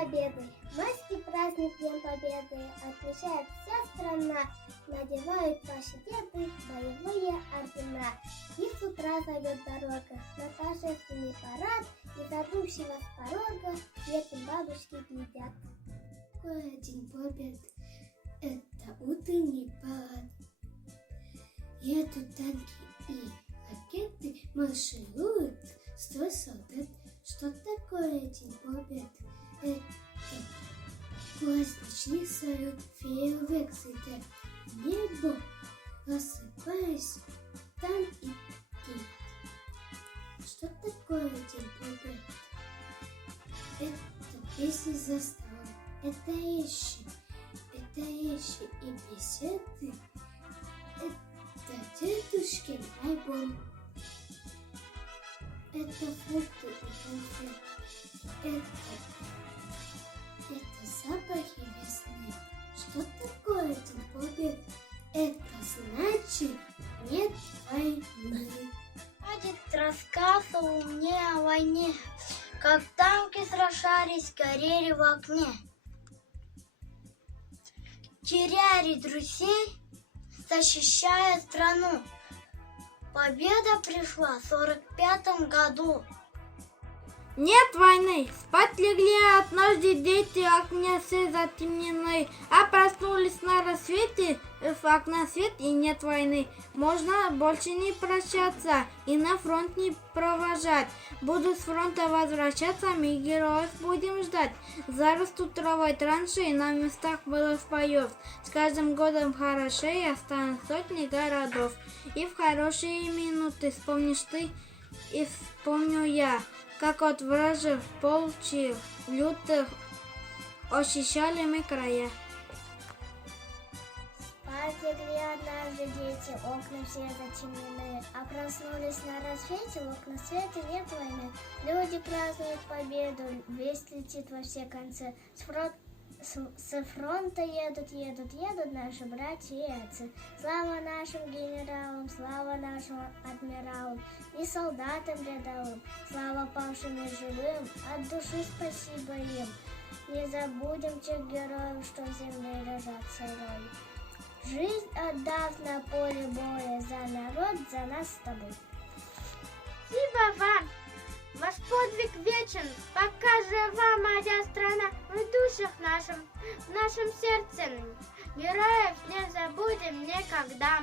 Победы! Майский праздник День Победы отмечает вся страна. Надевают наши деды боевые ордена. Их с утра зовет дорога на торжественный парад. Из идущего с порога дети бабушки глядят. Какой День Победы? Это утренний парад. Едут танки и ракеты, маршируют строй солдат. Что такое День Победы? Это праздничный салют, фейерверк взлетает в небо, рассыпаясь там и тут. Что такое День Победы? Это песни заставы, это речи и беседы, это дедушкин альбом, это фрукты и конфеты, это запахи весны. Что такое День Победы? Это значит нет войны. Ходит рассказ мне о войне, как танки сражались, горели в окне. Теряли друзей, защищая страну. Победа пришла в 45-м году. Нет войны, спать легли однажды дети, окна все затемнены, а проснулись на рассвете, в окна свет и нет войны. Можно больше не прощаться и на фронт не провожать. Будут с фронта возвращаться, мы героев будем ждать. Зарастут травой траншеи на местах былых боев. С каждым годом хорошее станут сотни городов. И в хорошие минуты вспомнишь ты, и вспомню я. Как от вражьих полчищ лютых ощущали мы края. Спать легли однажды дети, окна все затемнены, а проснулись на рассвете, в окна света нет войны. Люди празднуют победу, весть летит во все концы. С фронта едут наши братья и отцы. Слава нашим генералам, слава нашим адмиралам и солдатам рядовым. Слава павшим и живым, от души спасибо им. Не забудем тех героев, что в земле лежат сырой. Жизнь отдав на поле боя за народ, за нас с тобой. Спасибо вам! Ваш подвиг вечен, пока жива моя страна, в душах нашем, в нашем сердце. Героев не забудем никогда.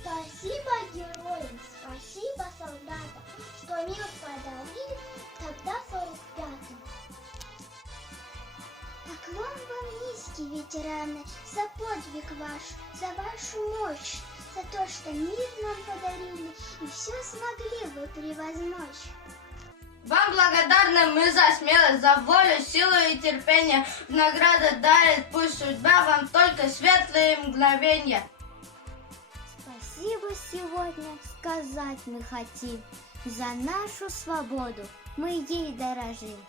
Спасибо героям, спасибо солдатам, что мир подарили тогда в 45-м. Поклон вам низкий, ветераны, за подвиг ваш, за вашу мощь, за то, что мир нам подарили, и все смогли вы превозмочь. Вам благодарны мы за смелость, за волю, силу и терпение. В награду дарит пусть судьба вам только светлые мгновения. Спасибо сегодня сказать мы хотим. За нашу свободу мы ей дорожим.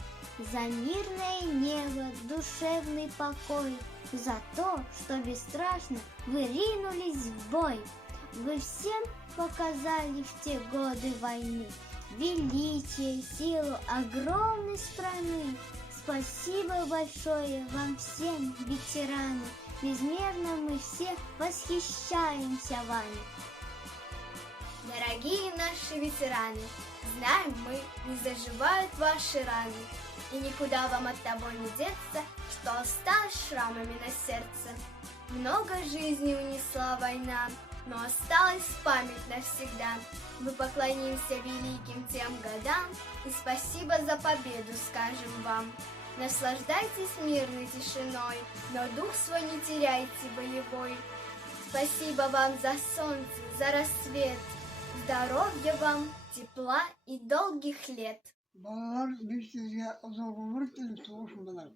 За мирное небо, душевный покой. За то, что бесстрашно вы ринулись в бой. Вы всем показали в те годы войны величие, силу огромной страны. Спасибо большое вам всем, ветераны. Безмерно мы все восхищаемся вами. Дорогие наши ветераны, знаем мы, не заживают ваши раны. И никуда вам от того не деться, что осталось шрамами на сердце. Много жизней унесла война, но осталась память навсегда. Мы поклонимся великим тем годам и спасибо за победу скажем вам. Наслаждайтесь мирной тишиной, но дух свой не теряйте боевой. Спасибо вам за солнце, за рассвет, здоровья вам, тепла и долгих лет. Балалар bir sizge uzun ömür tilip soğuşmalar.